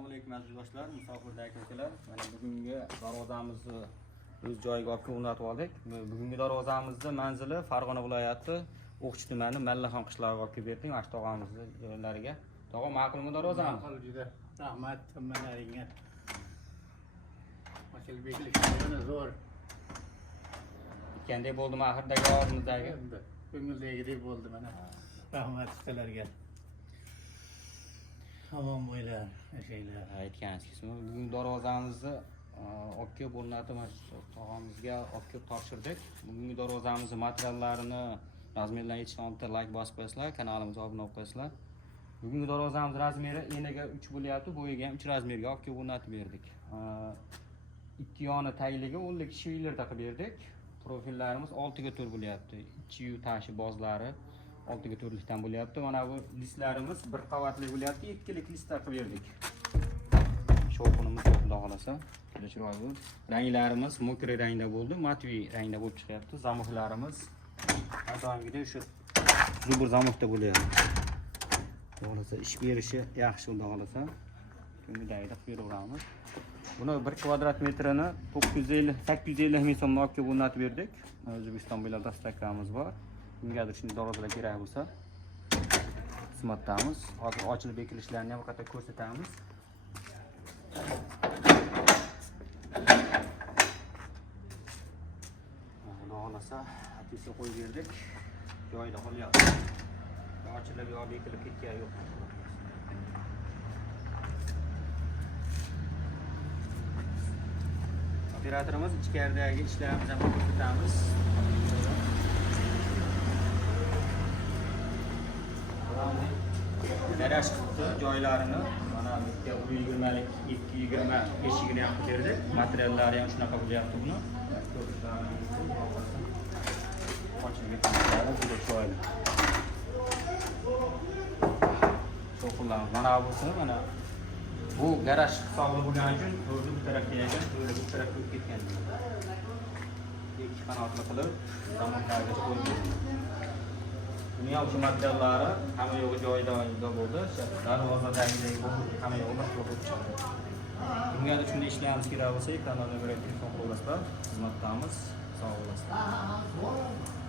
Assalomu alaykum aziz do'stlar, musofirdagi akalar. Mana bugungi darvozamizni o'z joyiga olib o'rnatib oldik. Bugungi darvozamizning manzili Farg'ona viloyati O'qchi tumani Mallaxon qishlog'iga olib berdik. Mana shu tog'amizning joylariga. Tog'a ma'qulmi darvozamiz? Ma'qul, juda. Rahmat hammalaringga. Ochilbeklik zo'r. Ikkandek bo'ldimi oxirdagi orzumuzdagi? Ko'ngildagidek bo'ldi mana. Rahmat sizlarga. Omon bo'ylar, yashanglar. Aytganingiz bugun darvozamizni olib kelib o'rnatib tog'amizga olib kelib topshirdik. Bugungi darvozamizning materiallarini razmerlarni yetishganida like bosib qo'yasizlar, kanalimizga obuna bo'lib qo'yasizlar. Bugungi darvozamiz razmeri enaga 3 bo'lyapti, bo'yiga ham 3 razmerga olib kelib o'rnatib berdik. Ikki yoni tagligi 10lik shiviylarda qilib berdik. Profillarimiz 6 ga 4 bo'lyapti. Ichi tashi bozlari 6 ga 4likdan bo'lyapti. Mana bu listlarimiz bir qavatli bo'lyapti, 2lik listlar qilib berdik. Shovqinimiz yo'q, xudo xolasa. Juda chiroyli. Ranglarimiz mokriy rangda bo'ldi, matviy rangda bo'lib chiqyapti. Zamoqlarimiz har doimgidek shu zubur zamoqda bo'lyapti. Xudo xolasa ish berishi yaxshi, xudo xolasa. Ko'ngildagidek qilib beramiz. Buni 1 kvadrat metrini 850 ming so'mga olib kelib o'rnatib berdik. O'zbekiston bo'ylab dastaklamiz bor. Kimgadir shunday darvozalar kerak bo'lsa, xizmatdamiz. Hozir ochilib bekilishlarini ham faqat ko'rsatamiz. Xudo xolasa, atisi qo'yib berdik. Joyida qolyapti. Ochilib yo bekilib ketgani yo'q. Operatorimiz ichkaridagi ishlarimizni ham ko'rsatamiz. Garaj qildi joylarini mana bitta 20 lik 220 eshigini ham berdik. Materiallari ham shunaqa bo'lyapti buni. Ochilib ketganlari juda chiroyli. To'qilamiz. Mana busi mana bu garaj hisobli bo'lgani uchun to'g'ri bu tarafga ekan, to'g'ri bu tarafga o'tib ketgan. Ikki qanotli qilib zamonlarga qo'ydik. Buni ham shu materiallari hamma yo'g'i joyida bo'ldi. Darvozadagidek hamma yo'g'i bir bo'lib chiqdi. Kimgadir shunday ishlarimiz kerak bo'lsa, kanalga telefon qo'yasizlar. Xizmatdamiz. Sog' bo'lasizlar.